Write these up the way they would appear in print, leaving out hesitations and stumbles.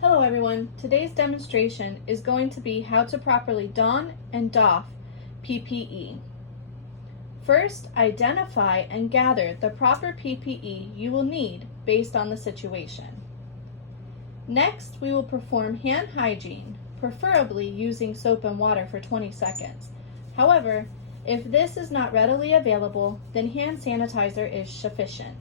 Hello everyone, today's demonstration is going to be how to properly don and doff PPE. First, identify and gather the proper PPE you will need based on the situation. Next, we will perform hand hygiene, preferably using soap and water for 20 seconds. However, if this is not readily available, then hand sanitizer is sufficient.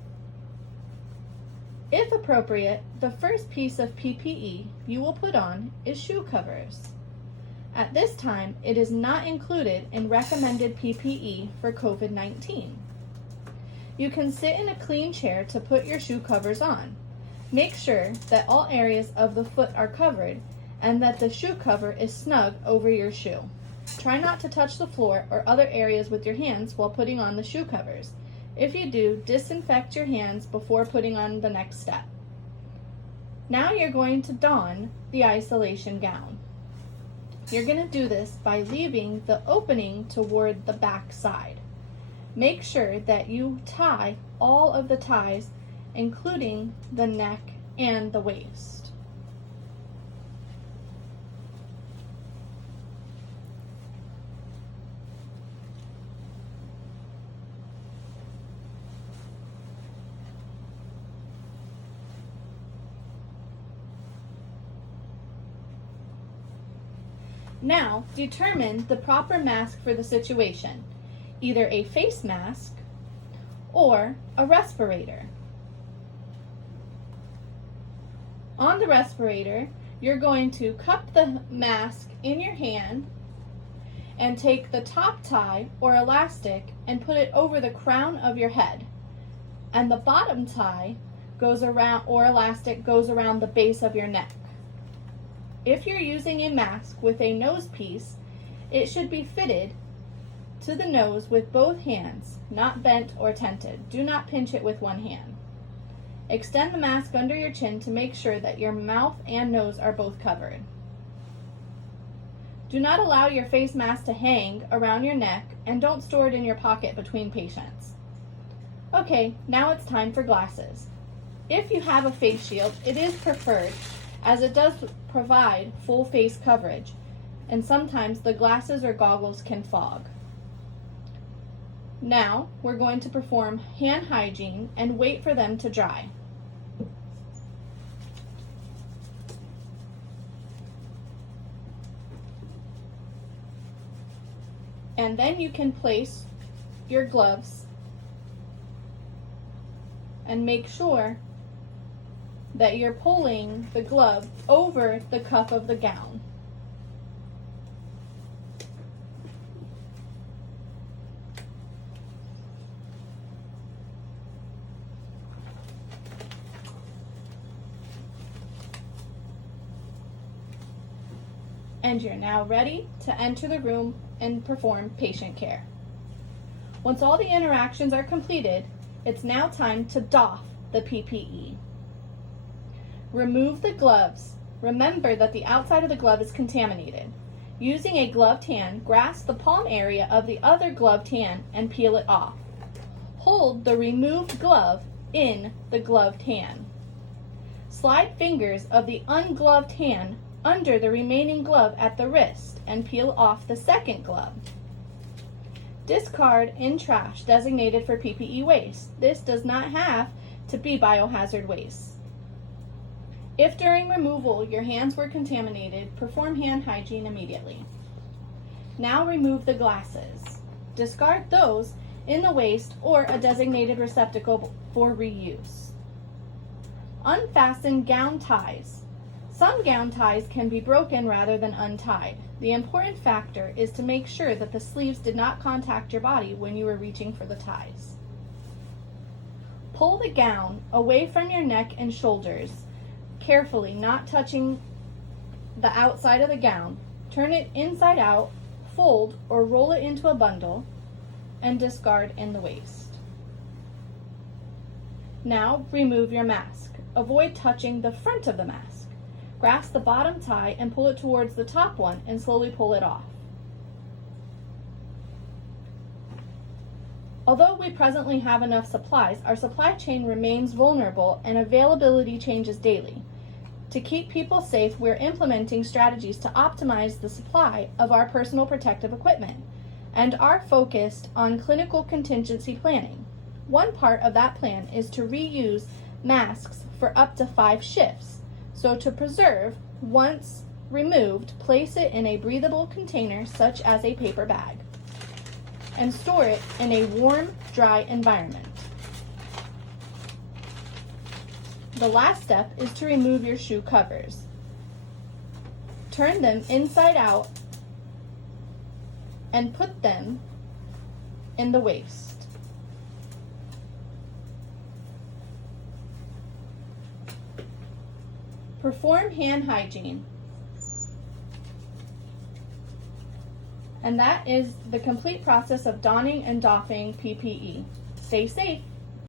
If appropriate, the first piece of PPE you will put on is shoe covers. At this time, it is not included in recommended PPE for COVID-19. You can sit in a clean chair to put your shoe covers on. Make sure that all areas of the foot are covered and that the shoe cover is snug over your shoe. Try not to touch the floor or other areas with your hands while putting on the shoe covers. If you do, disinfect your hands before putting on the next step. Now you're going to don the isolation gown. You're going to do this by leaving the opening toward the back side. Make sure that you tie all of the ties, including the neck and the waist. Now, determine the proper mask for the situation, either a face mask or a respirator. On the respirator, you're going to cup the mask in your hand and take the top tie or elastic and put it over the crown of your head. And the bottom tie goes around, or elastic goes around the base of your neck. If you're using a mask with a nose piece, it should be fitted to the nose with both hands, not bent or tented. Do not pinch it with one hand. Extend the mask under your chin to make sure that your mouth and nose are both covered. Do not allow your face mask to hang around your neck, and don't store it in your pocket between patients. Okay, now it's time for glasses. If you have a face shield, it is preferred as it does provide full face coverage, and sometimes the glasses or goggles can fog. Now, we're going to perform hand hygiene and wait for them to dry. And then you can place your gloves and make sure that you're pulling the glove over the cuff of the gown. And you're now ready to enter the room and perform patient care. Once all the interactions are completed, it's now time to doff the PPE. Remove the gloves. Remember that the outside of the glove is contaminated. Using a gloved hand, grasp the palm area of the other gloved hand and peel it off. Hold the removed glove in the gloved hand. Slide fingers of the ungloved hand under the remaining glove at the wrist and peel off the second glove. Discard in trash designated for PPE waste. This does not have to be biohazard waste. If during removal your hands were contaminated, perform hand hygiene immediately. Now remove the glasses. Discard those in the waste or a designated receptacle for reuse. Unfasten gown ties. Some gown ties can be broken rather than untied. The important factor is to make sure that the sleeves did not contact your body when you were reaching for the ties. Pull the gown away from your neck and shoulders, carefully, not touching the outside of the gown. Turn it inside out, fold or roll it into a bundle, and discard in the waste. Now remove your mask. Avoid touching the front of the mask. Grasp the bottom tie and pull it towards the top one and slowly pull it off. Although we presently have enough supplies, our supply chain remains vulnerable and availability changes daily. To keep people safe, we're implementing strategies to optimize the supply of our personal protective equipment and are focused on clinical contingency planning. One part of that plan is to reuse masks for up to 5 shifts. So to preserve, once removed, place it in a breathable container such as a paper bag and store it in a warm, dry environment. The last step is to remove your shoe covers. Turn them inside out and put them in the waste. Perform hand hygiene. And that is the complete process of donning and doffing PPE. Stay safe.